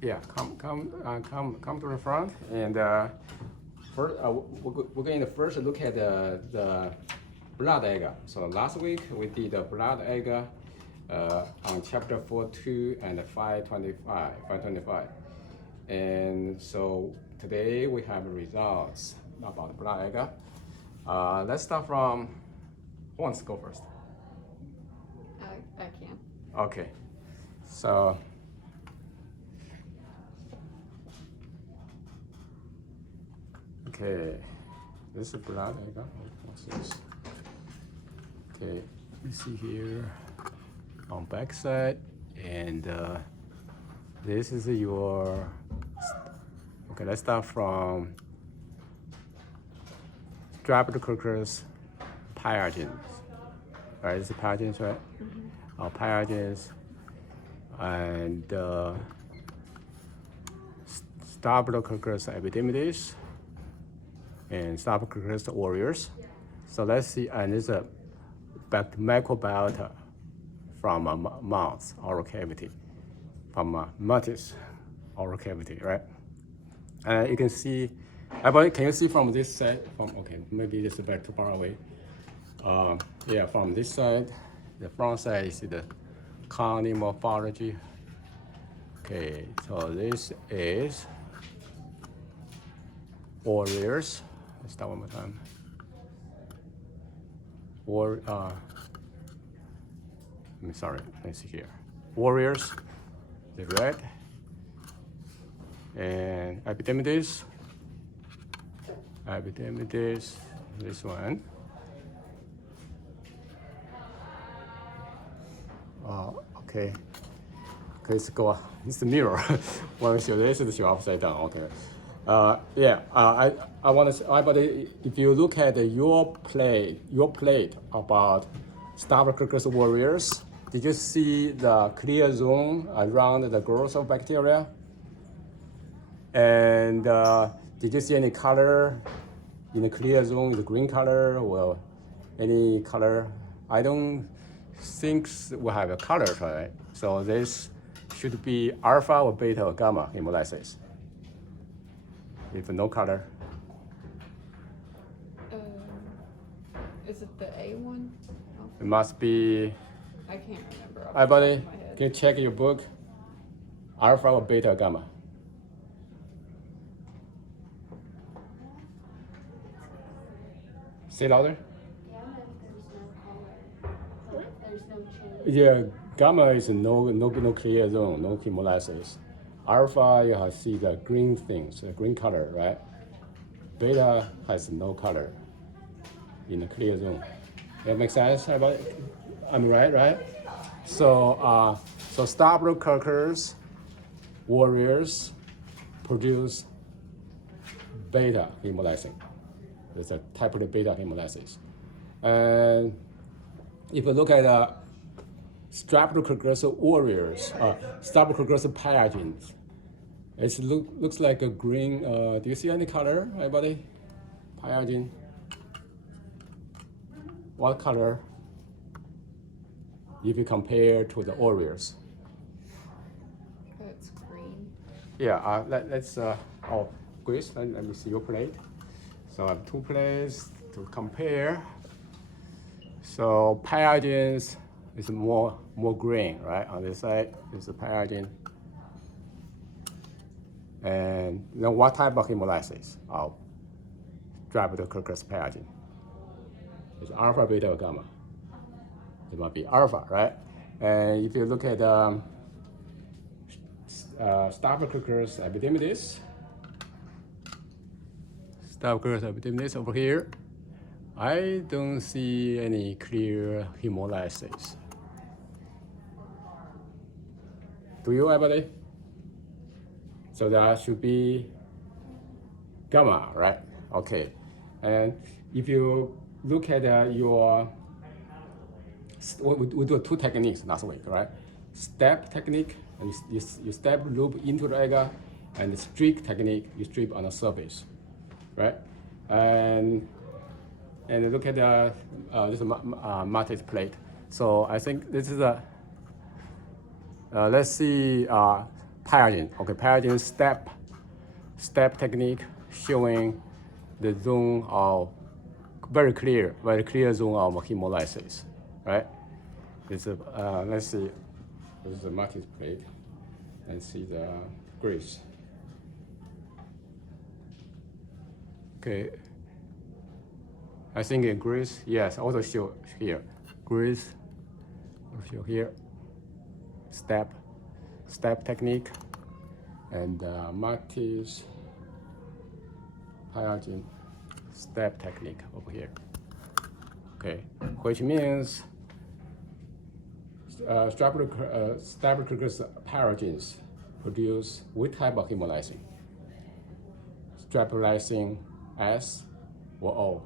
Yeah, come to the front, and first we're going to first look at the blood agar. So last week we did the blood agar on chapter 4.2 and 525, and so today we have results about blood agar. Let's start from, who wants to go first? I can. Okay, so. Okay, this is blood agar. What's this? Okay, you see here on back side, and this is your. Okay, let's start from streptococcus pyogenes. Right, this is pyogenes, right? Pyogenes and streptococcus epidermidis and Staphylococcus aureus. So let's see, and this is a microbiota from a mouse oral cavity, from a mantis oral cavity, right? And you can see, can you see from this side? Okay, maybe this is back too far away. Yeah, from this side, the front side is the colony morphology. Okay, so this is aureus. Let's start one more time. I'm sorry, let's see here. Warriors, the red, and epidermidis, this one. Okay, let's go. It's the mirror. 我们写的是写 upside down. Okay. Yeah. I want to. But if you look at your plate about Staphylococcus aureus, did you see the clear zone around the growth of bacteria? And did you see any color in the clear zone? The green color or any color? I don't think we have a color, right? So this should be alpha or beta or gamma hemolysis. If no color. Is it the A one? It must be. I can't remember. Hi, buddy. Can you check your book? Alpha or beta or gamma? Say louder. Gamma, there's no color. There's no change. Yeah, gamma is no clear zone, no hemolysis. Alpha, you have see the green things, the green color, right? Beta has no color in the clear zone. That makes sense, everybody? I'm right? So, Staphylococcus aureus produce beta hemolysis. It's a type of beta hemolysis. And if you look at Streptococcus aureus, Staphylococcus pyogenes, it looks like a green. Do you see any color, everybody? Pyogene. What color? If you compare to the aureus. It's green. Yeah. Let's. Grace, let me see your plate. So I have two plates to compare. So pyogenes is more green, right? On this side is the pyogene. And then what type of hemolysis of Streptococcus pyogene? It's alpha, beta, or gamma? It might be alpha, right? And if you look at Staphylococcus epidermidis over here, I don't see any clear hemolysis. Do you, everybody? So that should be gamma, right? Okay. And if you look at we do two techniques last week, right? Step technique, and you step loop into the agar, and the streak technique, you strip on the surface, right? And look at this matted plate. So I think this is let's see, pyrogen. Okay, pyrogen step technique showing the zone of very clear zone of hemolysis, right? It's a, let's see, this is the Martis plate. Let's see the grease. Okay, I think in grease, yes, also show here. Grease, show here, step technique, and Martis pyrogen step technique over here. Okay, which means streptococcus pyrogens produce what type of hemolysin? Streptolysin S or O?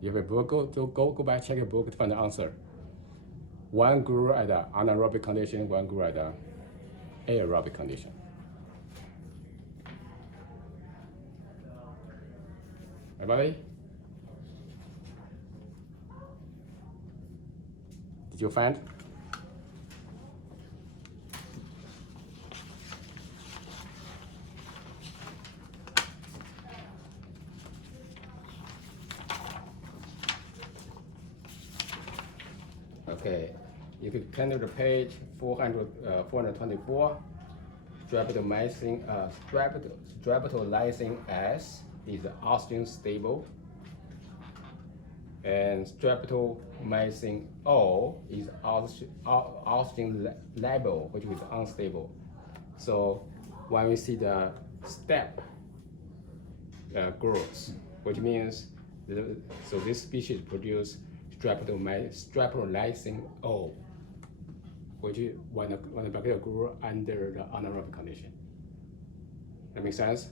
You have a book, go back, check your book to find the answer. One grew at an anaerobic condition, one grew at an aerobic condition. Everybody? Did you find? Okay, you can turn to the page 424. Streptolysin S is oxygen stable, and streptomycin O is oxygen level, which is unstable. So when we see the step growth, which means so this species produce streptolysin O, which is when the bacteria grew under the anaerobic condition. That makes sense?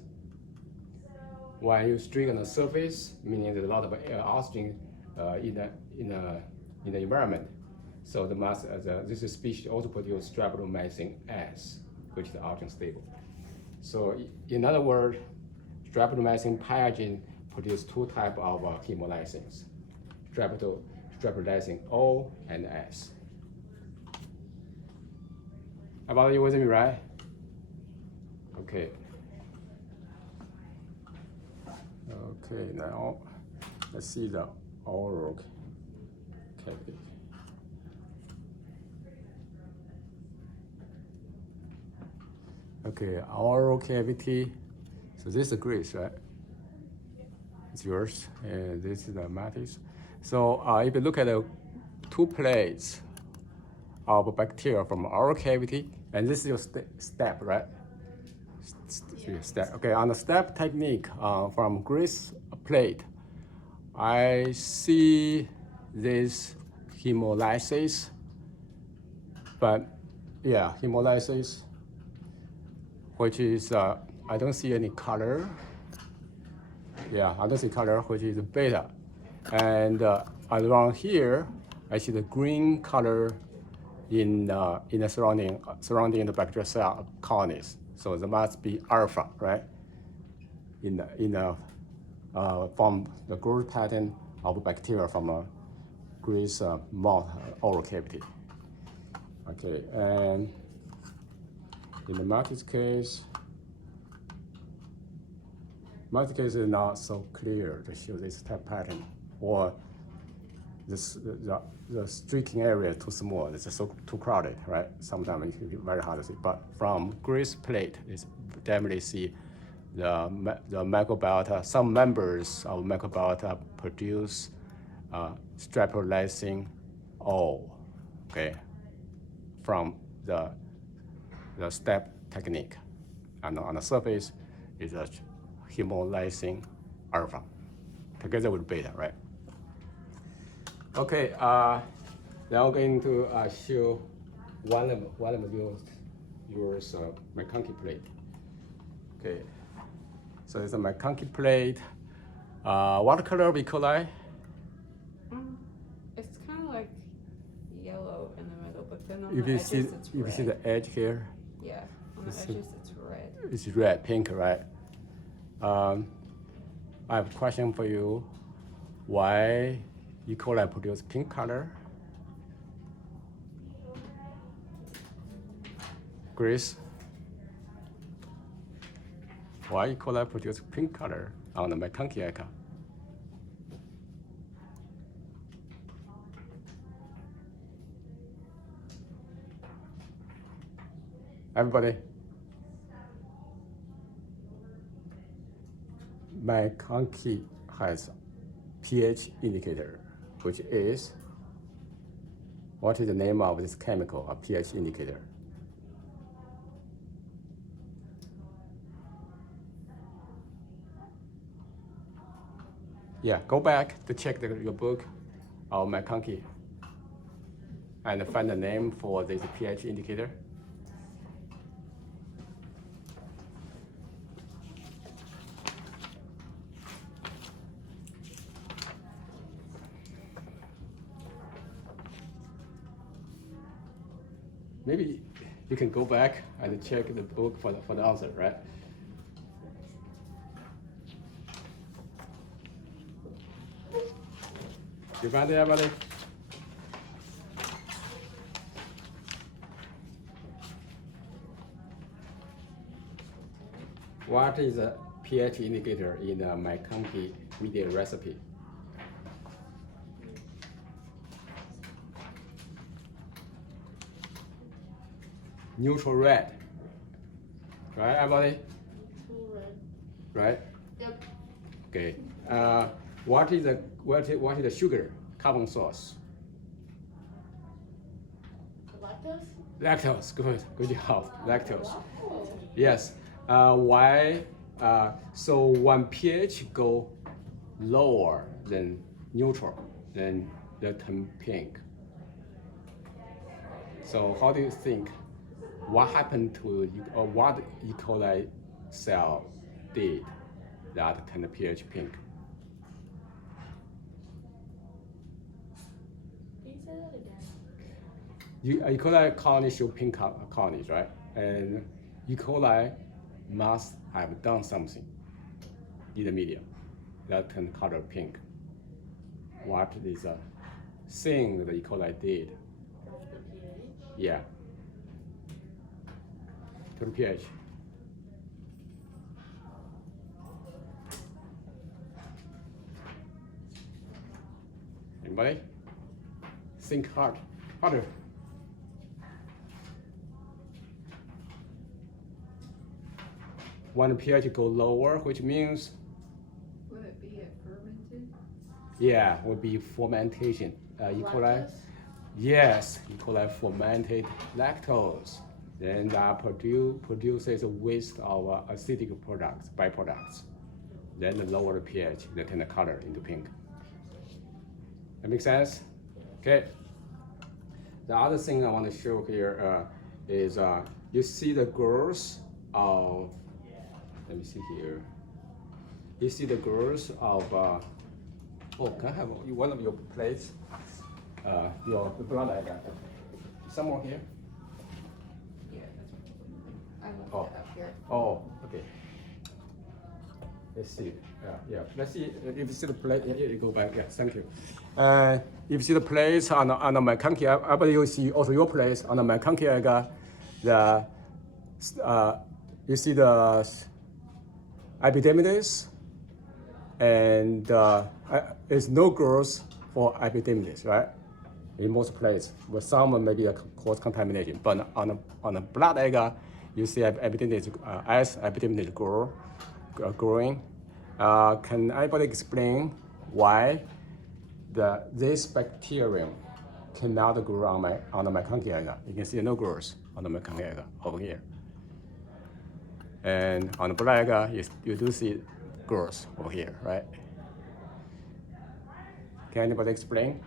When you streak on the surface, meaning there's a lot of oxygen in the environment. So this species also produce streptomycin S, which is oxygen stable. So in other words, streptomycin pyrogen produce two types of hemolysins, streptolysin O and S. About you with me, right? Okay. Okay, now let's see the oral cavity. Okay, oral cavity. So this is the grease, right? It's yours, and this is the Martis. So if you look at the two plates of bacteria from oral cavity, and this is your step, right? Step. Okay, on the step technique from grease plate, I see this hemolysis, but yeah, hemolysis, which is, I don't see any color. Yeah, I don't see color, which is beta. And around here, I see the green color in the surrounding the bacterial cell colonies. So there must be alpha, right? From the growth pattern of bacteria from a grease mouth oral cavity. Okay, and in the Martis case is not so clear to show this type pattern, or the streaking area too small. It's just too crowded, right? Sometimes it can be very hard to see. But from grease plate, it's definitely see the microbiota. Some members of microbiota produce streptolysin O, okay, from the step technique, and on the surface is a hemolysin alpha together with beta, right? Okay, now I'm going to show one of yours MacConkey plate. Okay, so it's a MacConkey plate. What color we call It's kind of like yellow in the middle, but then on If the you edges see, it's red. if you see the edge here, Yeah, on the edges it's red. it's red, pink, right? I have a question for you. Why E. coli produce pink color? Grace, why E. coli produce pink color on the MacConkey agar? Everybody? MacConkey has pH indicator, which is, what is the name of this chemical, a pH indicator? Yeah, go back to check your book of MacConkey and find the name for this pH indicator. Maybe you can go back and check the book for the answer, right? You found it, everybody? What is the pH indicator in the MacConkey video recipe? Neutral red. Right, everybody? Right? Yep. Okay. What is the sugar carbon source? Lactose? Lactose. Good job. Lactose. Oh. Yes. Why? So when pH go lower than neutral, then they turn pink. So how do you think? What happened to or what E. coli cell did that turned the pH pink? Can you say that again? E. coli colony show pink colonies, right? And E. coli must have done something in the medium that turned color pink. What is the thing that E. coli did? The pH? Yeah. Turn pH. Anybody? Think harder. When pH go lower, which means, Would it be a fermented? yeah, would be fermentation. E. coli. Lactose? Yes, E. coli fermented lactose. Then that produces a waste of acidic products, byproducts. Then the lower the pH, they turn the color into pink. That makes sense? Okay. The other thing I want to show here is you see the growth of, let me see here. You see the growth of, can I have one of your plates? Your blood agar. Somewhere here? Yeah, that's I left Oh. it up here. Oh, okay. Let's see. Yeah. Let's see if you see the plate. Yeah, you go back. Yeah, thank you. If you see the plates on the MacConkey, I believe you see also your place on the MacConkey agar. You see the epidermis, and there's no growth for epidermis, right? In most places, but some maybe cause contamination. But on the blood agar, you see epidermis as epidermis growing. Can anybody explain why this bacterium cannot grow on the MacConkey agar? You can see no growth on the MacConkey agar over here. And on the blood agar, you do see growth over here, right? Can anybody explain?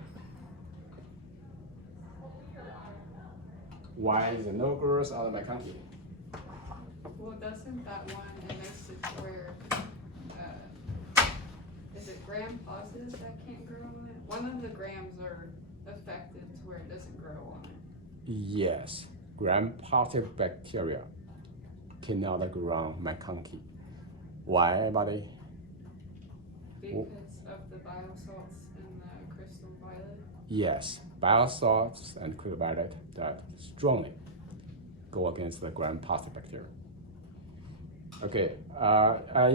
Why is there no growth on the MacConkey? Well, doesn't that one, it makes it where, is it gram positive that can't grow on it? One of the grams are affected to where it doesn't grow on it. Yes, gram-positive bacteria cannot grow on MacConkey. Why, everybody? Because of the biosalts in the crystal violet. Yes, biosalts and crystal violet that strongly go against the gram-positive bacteria. Okay,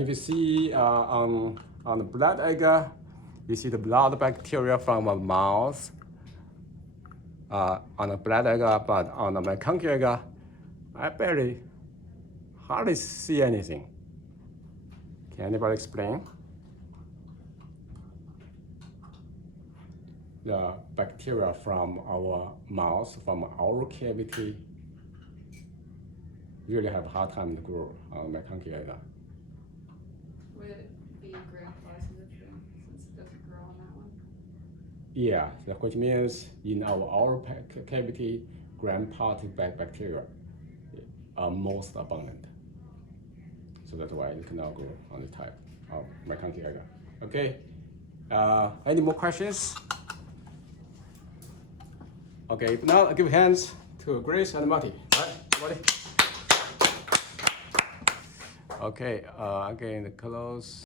if you see on the blood agar, you see the blood bacteria from a mouse on the blood agar, but on the MacConkey agar, I hardly see anything. Can anybody explain? The bacteria from our mouth, from our cavity, really have a hard time to grow on MacConkey agar. Would it be gram-positive then, since it doesn't grow on that one? Yeah, so which means in our cavity, gram-positive bacteria are most abundant. So that's why it cannot grow on the type of MacConkey agar. Okay, any more questions? Okay, if not, give hands to Grace and Marty. All right, Marty. Okay, again, the close.